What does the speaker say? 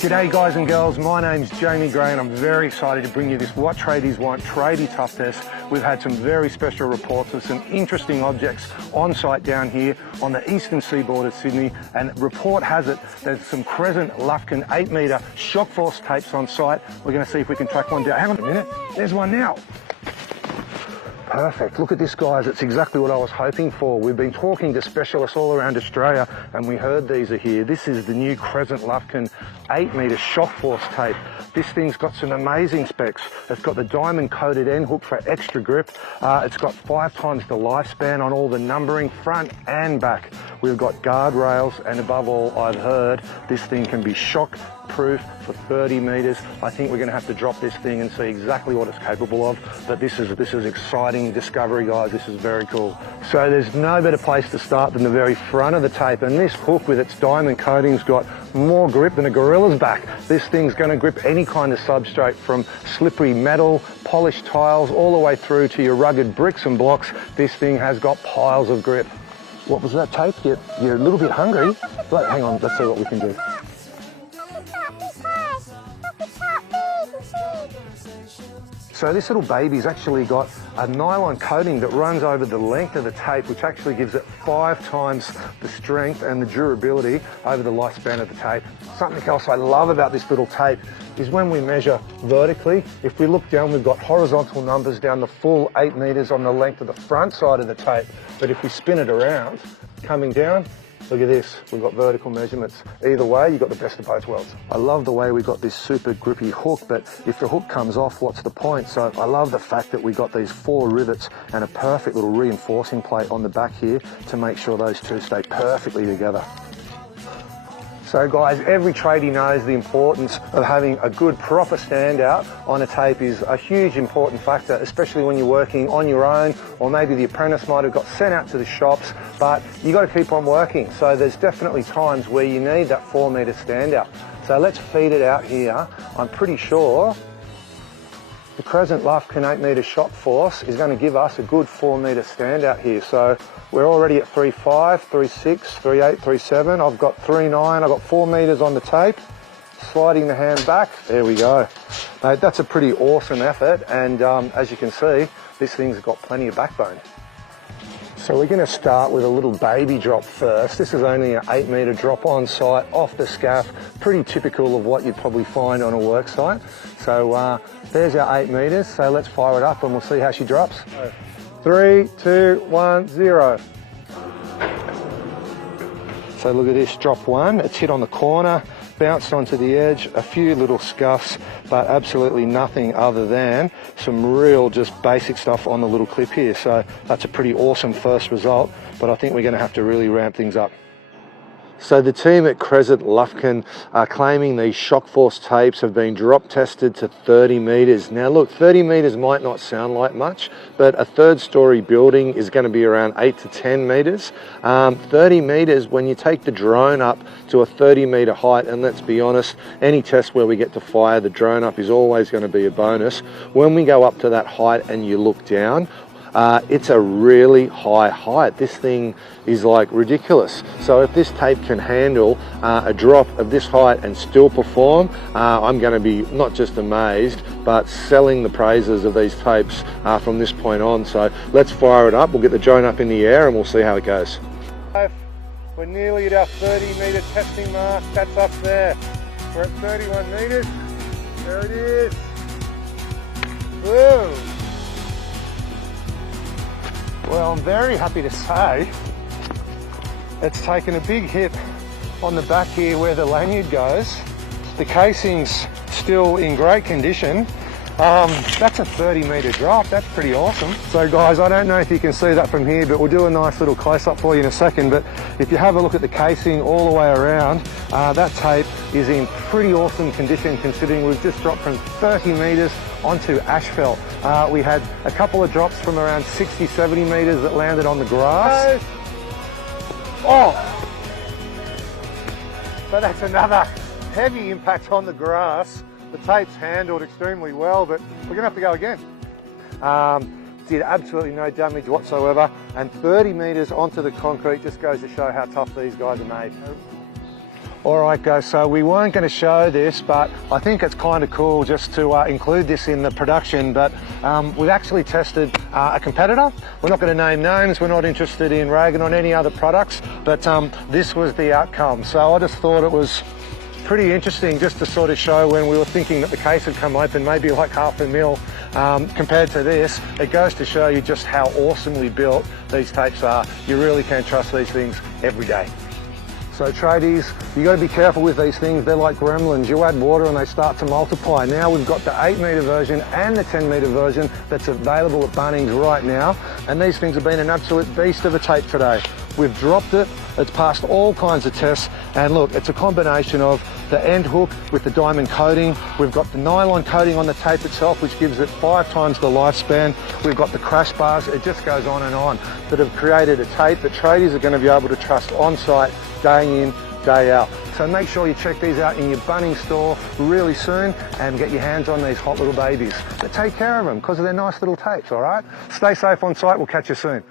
G'day guys and girls, my name's Jamie Gray and I'm very excited to bring you this What Tradies Want Tradie Tough Test. We've had some very special reports of some interesting objects on site down here on the eastern seaboard of Sydney, and report has it there's some Crescent Lufkin 8 metre Shockforce tapes on site. We're going to see if we can track one down. Hang on a minute, there's one now. Perfect. Look at this, guys. It's exactly what I was hoping for. We've been talking to specialists all around Australia and we heard these are here. This is the new Crescent Lufkin 8 metre Shockforce tape. This thing's got some amazing specs. It's got the diamond coated end hook for extra grip. It's got 5 times the lifespan on all the numbering, front and back. We've got guardrails, and above all, I've heard this thing can be shock proof for 30 metres. I think we're going to have to drop this thing and see exactly what it's capable of. But this is exciting discovery, guys. This is very cool. So there's no better place to start than the very front of the tape, and this hook with its diamond coating's got more grip than a gorilla's back. This thing's going to grip any kind of substrate, from slippery metal, polished tiles, all the way through to your rugged bricks and blocks. This thing has got piles of grip. What was that, tape? You're a little bit hungry, but hang on, let's see what we can do. So this little baby's actually got a nylon coating that runs over the length of the tape, which actually gives it 5 times the strength and the durability over the lifespan of the tape. Something else I love about this little tape is when we measure vertically, if we look down, we've got horizontal numbers down the full 8 metres on the length of the front side of the tape. But if we spin it around, coming down, look at this, we've got vertical measurements. Either way, you've got the best of both worlds. I love the way we got this super grippy hook, but if the hook comes off, what's the point? So I love the fact that we got these 4 rivets and a perfect little reinforcing plate on the back here to make sure those two stay perfectly together. So guys, every tradie knows the importance of having a good proper standout on a tape is a huge important factor, especially when you're working on your own, or maybe the apprentice might have got sent out to the shops, but you got to keep on working. So there's definitely times where you need that 4 metre standout. So let's feed it out here. I'm pretty sure the Crescent Lufkin 8 metre Shockforce is going to give us a good 4 metre standout here. So we're already at 3.5, 3.6, 3.8, 3.7. I've got 3.9, I've got 4 metres on the tape. Sliding the hand back, there we go. Mate, that's a pretty awesome effort, and as you can see, this thing's got plenty of backbone. So we're going to start with a little baby drop first. This is only an 8 metre drop on site, off the scaff, pretty typical of what you'd probably find on a work site. So there's our 8 metres, so let's fire it up and we'll see how she drops. 3, 2, 1, 0. So look at this, drop 1, it's hit on the corner, bounced onto the edge, a few little scuffs, but absolutely nothing other than some real just basic stuff on the little clip here. So that's a pretty awesome first result, but I think we're going to have to really ramp things up. So the team at Crescent Lufkin are claiming these Shockforce tapes have been drop tested to 30 metres. Now look, 30 metres might not sound like much, but a 3rd story building is going to be around 8 to 10 metres. 30 metres, when you take the drone up to a 30 metre height, and let's be honest, any test where we get to fire the drone up is always going to be a bonus. When we go up to that height and you look down, it's a really high height. This thing is like ridiculous. So if this tape can handle a drop of this height and still perform, I'm going to be not just amazed, but selling the praises of these tapes from this point on. So let's fire it up. We'll get the drone up in the air and we'll see how it goes. We're nearly at our 30 metre testing mark. That's up there. We're at 31 metres. There it is. Woo! Well, I'm very happy to say it's taken a big hit on the back here where the lanyard goes. The casing's still in great condition. That's a 30 metre drop, that's pretty awesome. So guys, I don't know if you can see that from here, but we'll do a nice little close-up for you in a second. But if you have a look at the casing all the way around, that tape is in pretty awesome condition considering we've just dropped from 30 metres onto asphalt. We had a couple of drops from around 60, 70 metres that landed on the grass. Oh! So that's another heavy impact on the grass. The tape's handled extremely well, but we're going to have to go again. Did absolutely no damage whatsoever, and 30 metres onto the concrete just goes to show how tough these guys are made. All right, guys, so we weren't going to show this, but I think it's kind of cool just to include this in the production, but we've actually tested a competitor. We're not going to name names, we're not interested in ragging on any other products, but this was the outcome. So I just thought it was pretty interesting just to sort of show when we were thinking that the case had come open, maybe like $500,000 compared to this. It goes to show you just how awesomely built these tapes are. You really can trust these things every day. So tradies, you got to be careful with these things. They're like gremlins. You add water and they start to multiply. Now we've got the 8-metre version and the 10-metre version that's available at Bunnings right now. And these things have been an absolute beast of a tape today. We've dropped it, it's passed all kinds of tests, and look, it's a combination of the end hook with the diamond coating. We've got the nylon coating on the tape itself, which gives it 5 times the lifespan. We've got the crash bars, it just goes on, that have created a tape that tradies are going to be able to trust on site, day in, day out. So make sure you check these out in your Bunning store really soon and get your hands on these hot little babies. But take care of them because of their nice little tapes, all right? Stay safe on site, we'll catch you soon.